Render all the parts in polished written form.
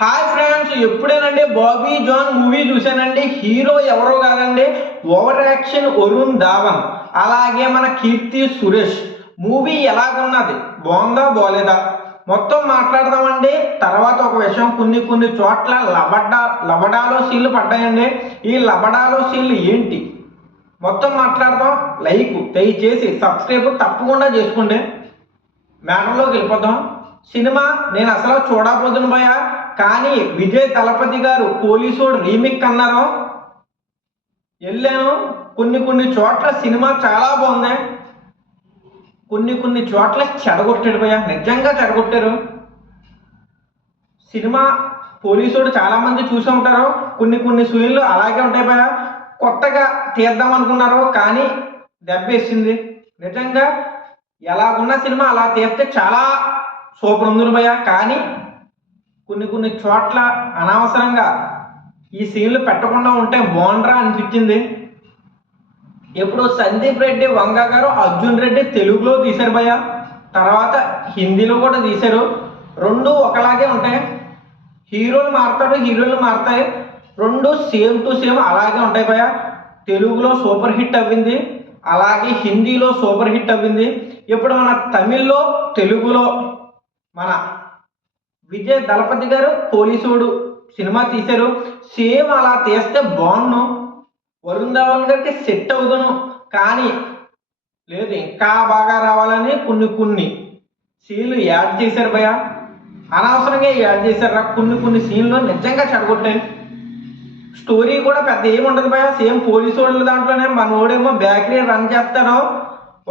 Hi friends, ఎప్పుడేనండి Baby John movie చూశానండి. Hero ఎవరో కాదండి, ఓవర్ యాక్షన్ వరుణ్ ధావన్, అలాగే మన కీర్తి సురేష్. మూవీ ఎలాగున్నది, బాగుందా బాలేదా మొత్తం మాట్లాడదామండి. తర్వాత ఒక విషయం, కొన్ని చోట్ల లబడాలో సీన్లు పడ్డాయండి. ఈ లబడాలో సీన్లు ఏంటి మొత్తం మాట్లాడదాం. లైక్ దయచేసి సబ్స్క్రైబ్ తప్పకుండా చేసుకోండి. మ్యాటర్లోకి వెళ్ళిపోతాం. సినిమా నేను అసలు చూడబోతున్న భయ, కానీ విజయ్ తలపతి గారు పోలీసోడు రీమిక్ అన్నారు, వెళ్ళాను. కొన్ని చోట్ల సినిమా చాలా బాగుంది, కొన్ని చోట్ల చెడగొట్టాడు భయ, నిజంగా చెడగొట్టారు సినిమా. పోలీసోడు చాలా మంది చూసి ఉంటారు, కొన్ని సీన్లు అలాగే ఉంటాయి భయ. కొత్తగా తీద్దాం అనుకున్నారు కానీ దెబ్బేసింది. నిజంగా ఎలాగున్న సినిమా అలా తీస్తే చాలా సూపర్ ఉంది భయ. కానీ కొన్ని చోట్ల అనవసరంగా ఈ సీన్లు పెట్టకుండా ఉంటే బాగుండ్రా అనిపించింది. ఇప్పుడు సందీప్ రెడ్డి వంగ గారు అర్జున్ రెడ్డి తెలుగులో తీశారు భయ, తర్వాత హిందీలో కూడా తీశారు. రెండు ఒకలాగే ఉంటాయి, హీరోలు మారుతాయి, రెండు సేమ్ టు సేమ్ అలాగే ఉంటాయి భయ. తెలుగులో సూపర్ హిట్ అవ్వింది, అలాగే హిందీలో సూపర్ హిట్ అవ్వింది. ఇప్పుడు మన తమిళ్లో తెలుగులో మన విజయ్ దళపతి గారు పోలీసుడు సినిమా తీశారు. సేమ్ అలా తీస్తే బాగున్నాను, వరుణ్ ధావన్ గారికి సెట్ అవుతాను. కానీ లేదు, ఇంకా బాగా రావాలని కొన్ని సీన్లు యాడ్ చేశారు భయ, అనవసరంగా యాడ్ చేశారు. కొన్ని సీన్లు నిజంగా చెడగొట్టాయి. స్టోరీ కూడా పెద్ద ఏముండదు భయ, సేమ్ పోలీసు వాళ్ళ దాంట్లోనే మనోడేమో బేకరీ రన్ చేస్తారో,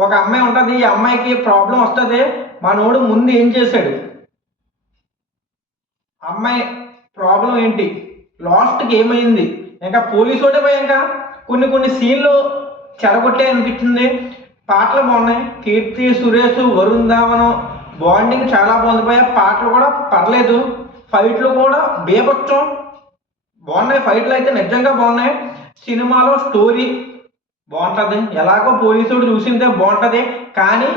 ఒక అమ్మాయి ఉంటుంది, ఈ అమ్మాయికి ప్రాబ్లం వస్తుంది. మనోడు ముందు ఏం చేశాడు, అమ్మాయి ప్రాబ్లం ఏంటి, లాస్ట్కి ఏమైంది, ఇంకా పోలీసోడే పోయి ఇంకా కొన్ని సీన్లు చెడగొట్టే అనిపించింది. పాటలు బాగున్నాయి, కీర్తి సురేష్ వరుణ్ ధావన్ బాండింగ్ చాలా బాగుంది పోయా. పాటలు కూడా పర్లేదు, ఫైట్లు కూడా బేబొచ్చం బాగున్నాయి, ఫైట్లు అయితే నిజంగా బాగున్నాయి. సినిమాలో స్టోరీ బాగుంటుంది, ఎలాగో పోలీసుడు చూసిందే బాగుంటుంది. కానీ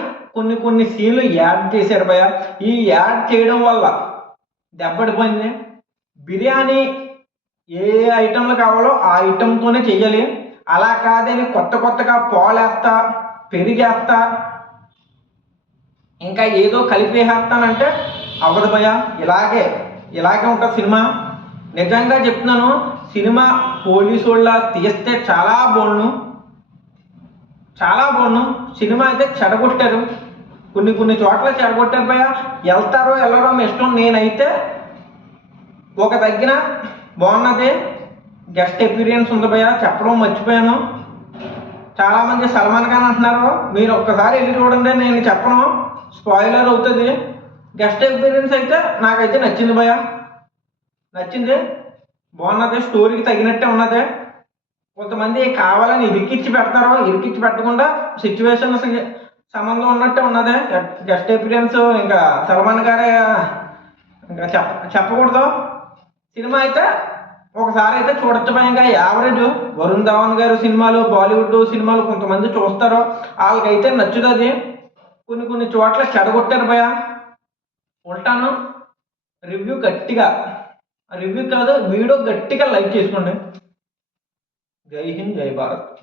కొన్ని సీన్లు యాడ్ చేశారు భయ. ఈ యాడ్ చేయడం వల్ల దెబ్బడిపోయింది. బిర్యానీ ఏ ఐటెంలు కావాలో ఆ ఐటెంతోనే చెయ్యాలి, అలా కాదని కొత్తగా పాలేస్తా పెరిగేస్తా ఇంకా ఏదో కలిపేస్తానంటే అవ్వదు భయ. ఇలాగే ఉంటుంది సినిమా. నిజంగా చెప్తున్నాను, సినిమా పోలీసుళ్ళ తీస్తే చాలా బాగుండు. సినిమా అయితే చెడగొట్టారు, కొన్ని చోట్ల చెడగొట్టారు భయ. వెళ్తారో వెళ్ళరో మీ ఇష్టం. నేనైతే ఒక తగ్గిన బాగున్నది, గెస్ట్ ఎపీరియన్స్ ఉంది భయ, చెప్పడం మర్చిపోయాను. చాలామంది సల్మాన్ ఖాన్ అంటున్నారు, మీరు ఒక్కసారి వెళ్ళి చూడండి, నేను చెప్పను, స్పాయిలర్ అవుతుంది. గెస్ట్ ఎపీరియన్స్ అయితే నాకైతే నచ్చింది భయ, నచ్చింది, బాగున్నది, స్టోరీకి తగినట్టే ఉన్నది. కొంతమంది కావాలని ఇరికిచ్చి పెడతారు, ఇరికిచ్చి పెట్టకుండా సిచ్యువేషన్ సంబంధం ఉన్నట్టే ఉన్నది. గెస్ట్ ఎపీరియన్స్ ఇంకా సల్మాన్ గారే, ఇంకా చెప్పకూడదు. సినిమా అయితే ఒకసారి అయితే చూడొచ్చు భయ. ఇంకా యావరేజ్ వరుణ్ ధావన్ గారు సినిమాలు, బాలీవుడ్ సినిమాలు కొంతమంది చూస్తారో వాళ్ళకైతే నచ్చుతుంది. కొన్ని చోట్ల చెడగొట్టారు భయ. ఉంటాను, రివ్యూ కాదు, వీడియో గట్టిగా లైక్ చేసుకోండి. జై హింద్, జై భారత్.